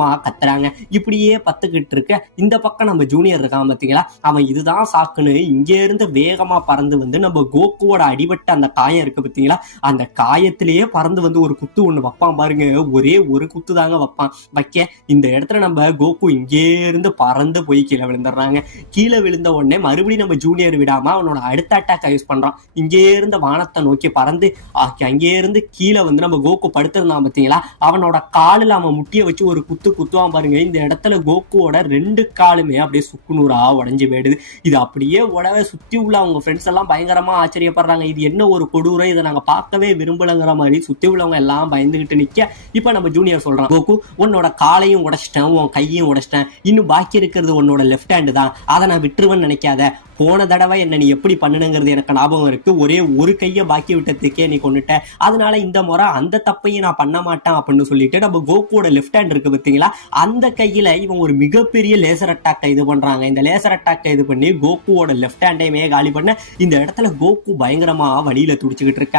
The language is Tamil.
கத்துறாங்க. இப்படியே பத்துக்கிட்டு இருக்க இந்த பக்கம் நம்ம ஜூனியர் இருக்கான் பாத்தீங்களா, அவன் இதுதான் சாக்குன்னு இங்கே இருந்து வேகமா பறந்து வந்து நம்ம கோகுவோட அடிபட்ட அந்த காயம் இருக்கு பாத்தீங்களா, அந்த காயத்திலேயே பறந்து வந்து ஒரு குத்து ஒண்ணு வைப்பான் பாருங்க. ஒரே ஒரு குத்து தாங்க வைப்பான். வைக்க இந்த இடத்துல நம்ம கோகு இங்கே இருந்து பறந்து போய் கீழே விழுந்துடுறாங்க. கீழே விழுந்த உடனே மறுபடியும் நம்ம ஜூனியர் விடாம அவனோட அடுத்த அட்டாக் யூஸ் பண்றான். இங்கே இருந்து வானத்தை நோக்கி பறந்து அங்கே இருந்து கீழே வந்து நம்ம கோகு படுத்திருந்தான் பாத்தீங்களா, அவனோட காலில் அவன் முட்டிய வச்சு ஒரு குத்துவான் பாருங்க. இந்த இடத்துல கோகுவோட 2 காலுமே அப்படியே சுக்குநூறா உடஞ்சு போயிடுது. இது அப்படியே உடவே சுத்தி உள்ள அவங்க ஃப்ரெண்ட்ஸ் எல்லாம் பயங்கரமா ஆச்சரியப்படுறாங்க. இது என்ன ஒரு கொடூரம், இதை நாங்க பார்க்கவே விரும்பலங்கிற மாதிரி சுத்தி உள்ளவங்க எல்லாம் பயந்துகிட்டு நிக்க, இப்ப நம்ம ஜூனியர் சொல்றான், கோகு உன்னோட காலையும் உடைச்சிட்டேன், உன் கையும் உடைச்சிட்டேன், இன்னும் பாக்கி இருக்கிறது உன்னோட லெஃப்ட் ஹேண்டு தான், அதை நான் விட்டுருவேன்னு நினைக்காத. போன தடவை என்ன நீ எப்படி பண்ணணுங்கிறது எனக்கு ஞாபகம் இருக்கு, ஒரே ஒரு கையை பாக்கி விட்டதுக்கே நீ கொண்டுட்ட, அதனால இந்த முறை அந்த தப்பையும் நான் பண்ண மாட்டேன் அப்படின்னு சொல்லிட்டு நம்ம கோகுவோட லெஃப்ட் ஹேண்ட் இருக்கு பார்த்தீங்களா, அந்த கையில இவன் ஒரு மிகப்பெரிய லேசர் அட்டாக்கை இது பண்றாங்க. இந்த லேசர் அட்டாக்கை இது பண்ணி கோகுவோட லெஃப்ட் ஹேண்டையுமே காலி பண்ண இந்த இடத்துல கோகு பயங்கரமா வழியில துடிச்சுக்கிட்டு இருக்க.